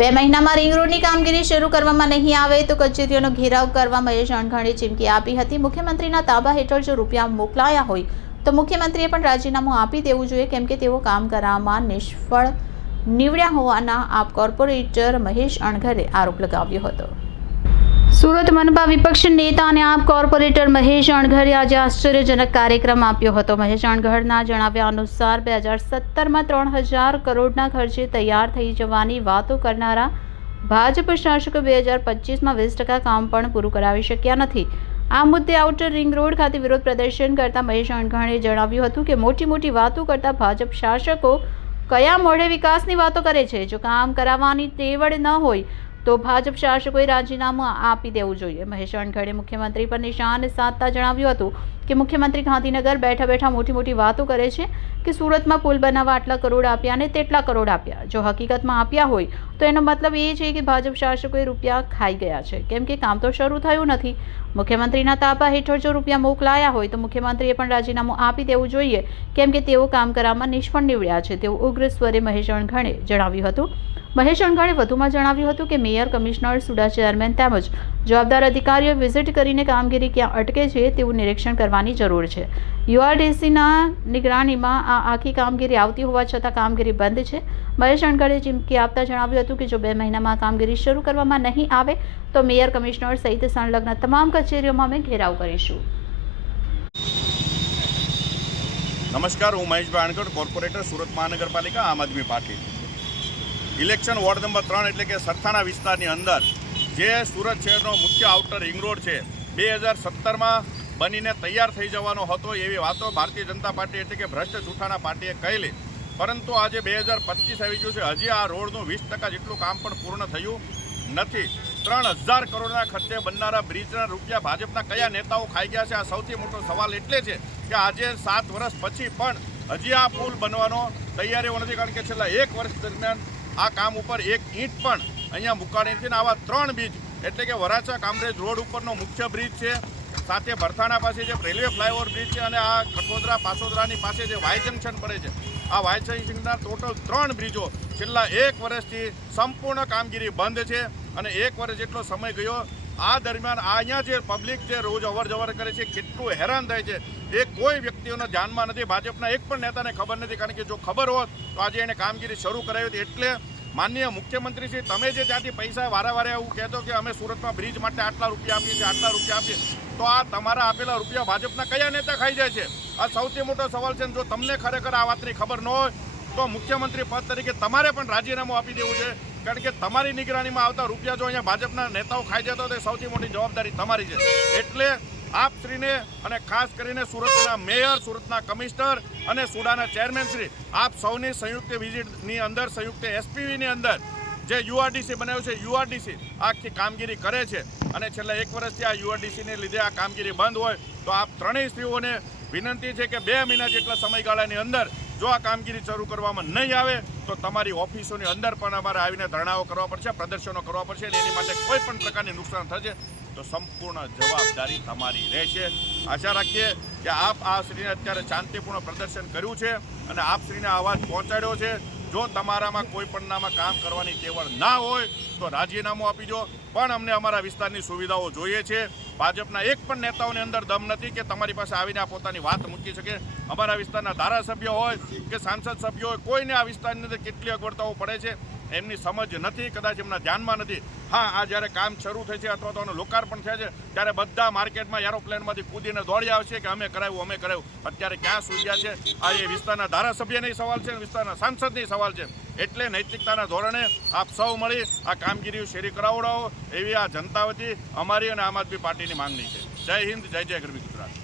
2 મહિનામાં રિંગ રોડની કામગીરી શરૂ કરવામાં નહીં આવે તો કચેરીઓનો ઘેરાવ કરવા મહેશ અણઘાણીએ ચીમકી આપી હતી। મુખ્યમંત્રીના તાબા હેઠળ જો રૂપિયા મોકલાયા હોય તો મુખ્યમંત્રીએ પણ રાજીનામું આપી દેવું જોઈએ, કેમ કે તેઓ કામ કરવામાં નિષ્ફળ નીવડ્યા હોવાના આપ કોર્પોરેટર મહેશ અણઘરે આરોપ લગાવ્યો હતો। સુરત મનપા વિપક્ષ નેતા અને આપ કોર્પોરેટર મહેશ અણઘરે આજે આશ્ચર્યજનક કાર્યક્રમ આપ્યો હતો। મહેશ અણઘરના જણાવ્યા અનુસાર 2017માં 3000 કરોડના ખર્ચે તૈયાર થઈ જવાની વાતો કરનારા ભાજપ શાસકો 2025માં 20% કામ પણ પૂરું કરાવી શક્યા નથી। આ મુદ્દે આઉટર રિંગ રોડ ખાતે વિરોધ પ્રદર્શન કરતા મહેશ અણઘરે જણાવ્યું હતું કે મોટી મોટી વાતો કરતા ભાજપ શાસકો કયા મોઢે વિકાસની વાતો કરે છે। જો કામ કરાવવાની તેવડ ન હોય તો ભાજપ શાસકોએ રાજીનામું આપી દેવું જોઈએ। મહેશ અણઘરે મુખ્યમંત્રી પર નિશાન સાધતા જણાવ્યું હતું કે મુખ્યમંત્રી ગાંધીનગર બેઠા બેઠા મોટી મોટી વાતો કરે છે કે સુરતમાં પુલ બનાવવા આટલા કરોડ આપ્યા અને તેટલા કરોડ આપ્યા। જો હકીકતમાં આપ્યા હોય તો એનો મતલબ એ છે કે ભાજપ શાસકોએ રૂપિયા ખાઈ ગયા છે, કેમ કે કામ તો શરૂ થયું નથી। મુખ્યમંત્રીના તાબા હેઠળ જો રૂપિયા મોકલાયા હોય તો મુખ્યમંત્રીએ પણ રાજીનામું આપી દેવું જોઈએ, કેમ કે તેઓ કામ કરવામાં નિષ્ફળ નીવડ્યા છે તેવું ઉગ્ર સ્વરે મહેશ અણઘરે જણાવ્યું હતું। મહેશ અણઘરે વધુમાં જણાવ્યું હતું કે મેયર, કમિશનર, સુડા ચેરમેન તેમજ જવાબદાર અધિકારીઓ વિઝિટ કરીને કામગીરી ક્યાં અટકે છે તેવું નિરીક્ષણ કરવાની જરૂર છે। યુઆરડીસીના નિગરાનીમાં આ આખી કામગીરી આવતી હોવા છતાં કામગીરી બંધ છે। મહેશ અણઘરે ચીમકી આપતા જણાવ્યું હતું કે જો 2 મહિનામાં કામગીરી શરૂ કરવામાં નહીં આવે તો મેયર, કમિશનર સહિત સંલગ્ન તમામ કચેરીઓમાં અમે ઘેરાવ કરીશું। નમસ્કાર, હું મહેશભાઈ અણઘડ, કોર્પોરેટર, સુરત મહાનગરપાલિકા, આમ આદમી પાર્ટી। ઇલેક્શન વોર્ડ નંબર 3 એટલે કે સરથાણા વિસ્તારની અંદર જે સુરત શહેરનો મુખ્ય આઉટર રિંગ રોડ છે 2017માં બનીને તૈયાર થઈ જવાનો હતો એવી વાતો ભારતીય જનતા પાર્ટી એટલે કે ભ્રષ્ટ જૂઠાણા પાર્ટીએ કહેલી, પરંતુ આજે 2025 આવી ગયું છે, હજી આ રોડનું 20% જેટલું કામ પણ પૂર્ણ થયું નથી। 3000 કરોડના ખર્ચે બનનારા બ્રિજના રૂપિયા ભાજપના કયા નેતાઓ ખાઈ ગયા છે? આ સૌથી મોટો સવાલ એટલે છે કે આજે 7 વર્ષ પછી પણ હજી આ પુલ બનવાનો તૈયારીઓ નથી, કારણ કે છેલ્લા 1 વર્ષ દરમિયાન આ કામ ઉપર એક ઈંટ પણ અહીંયા મુકાણી નથી। આવા 3 બ્રિજ એટલે કે વરાછા કામરેજ રોડ ઉપરનો મુખ્ય બ્રિજ છે, સાથે ભરથાણા પાસે જે રેલવે ફ્લાયઓવર બ્રિજ છે, અને આ કઠોદરા પાસોદરાની પાસે જે વાય જંકશન પડે છે, આ વાય જંકશનના ટોટલ 3 બ્રિજો છેલ્લા 1 વર્ષથી સંપૂર્ણ કામગીરી બંધ છે અને 1 વર્ષ જેટલો સમય ગયો। આ દરમિયાન અહીંયા જે પબ્લિક જે રોજ અવર જવર કરે છે કેટલું હેરાન થાય છે એ કોઈ વ્યક્તિઓના ધ્યાનમાં નથી, ભાજપના એક પણ નેતાને ખબર નથી, કારણ કે જો ખબર હોત તો આજે એને કામગીરી શરૂ કરાવી હતી। એટલે માનનીય મુખ્યમંત્રી શ્રી, તમે જે ત્યાંથી પૈસા વારે એવું કહેતો કે અમે સુરતમાં બ્રિજ માટે આટલા રૂપિયા આપીએ છીએ, આટલા રૂપિયા આપીએ, તો આ તમારા આપેલા રૂપિયા ભાજપના કયા નેતા ખાઈ જાય છે? આ સૌથી મોટો સવાલ છે। જો તમને ખરેખર આ વાતની ખબર ન હોય તો મુખ્યમંત્રી પદ તરીકે તમારે પણ રાજીનામું આપી દેવું છે, કારણ કે તમારી નિગરાનીમાં આવતા રૂપિયા જો અહીંયા ભાજપના નેતાઓ ખાઈ જતો તો સૌથી મોટી જવાબદારી તમારી છે। એટલે આપ શ્રીને અને ખાસ કરીને સુરતના મેયર, સુરતના કમિશનર અને સુડાના ચેરમેન શ્રી, આપ સૌની સંયુક્ત વિઝિટની અંદર, સંયુક્ત એસપીવીની અંદર જે યુઆરડીસી બનાવ્યું છે, યુઆરડીસી આખી કામગીરી કરે છે અને છેલ્લા 1 વર્ષથી આ યુઆરડીસીને લીધે આ કામગીરી બંધ હોય તો આપ ત્રણેય શ્રીઓને વિનંતી છે કે 2 મહિના જેટલા સમયગાળાની અંદર જો આ કામગીરી શરૂ કરવામાં નહીં આવે તો તમારી ઓફિસોની અંદર પણ અમારે આવીને ધરણાઓ કરવા પડશે, પ્રદર્શનો કરવા પડશે અને એની માટે કોઈ પણ પ્રકારની નુકસાન થશે તો સંપૂર્ણ જવાબદારી તમારી રહેશે। આશા રાખીએ કે આપ આ શ્રીને અત્યારે શાંતિપૂર્ણ પ્રદર્શન કર્યું છે અને આપ શ્રીને અવાજ પહોંચાડ્યો છે। જો તમારામાં કોઈ પણનામાં કામ કરવાની તેવડ ના હોય તો રાજીનામું આપી દો, પણ અમને અમારા વિસ્તારની સુવિધાઓ જોઈએ છે। ભાજપના એક પણ નેતાઓની અંદર દમ નથી કે તમારી પાસે આવીને આ પોતાની વાત મૂકી શકે। અમારા વિસ્તારના ધારાસભ્ય હોય કે સાંસદ સભ્ય હોય, કોઈને આ વિસ્તારની અંદર કેટલી અગવડતાઓ પડે છે એમની સમજ નથી, કદાચ એમના ધ્યાનમાં નથી। હા, આ જ્યારે કામ શરૂ થાય છે અથવા તો એનું લોકાર્પણ થાય છે ત્યારે બધા માર્કેટમાં એરોપ્લેનમાંથી કૂદીને દોડી આવશે કે અમે કરાવ્યું, અમે કરાવ્યું। અત્યારે ક્યાં સુઈ છે? આ એ વિસ્તારના ધારાસભ્યની સવાલ છે, વિસ્તારના સાંસદની સવાલ છે। એટલે નૈતિકતાના ધોરણે આપ સૌ મળી આ કામગીરી શેરી કરાવડાવો એવી આ જનતા વતી અમારી અને આમ આદમી પાર્ટીની માંગણી છે। જય હિન્દ, જય જય ગરવી ગુજરાત।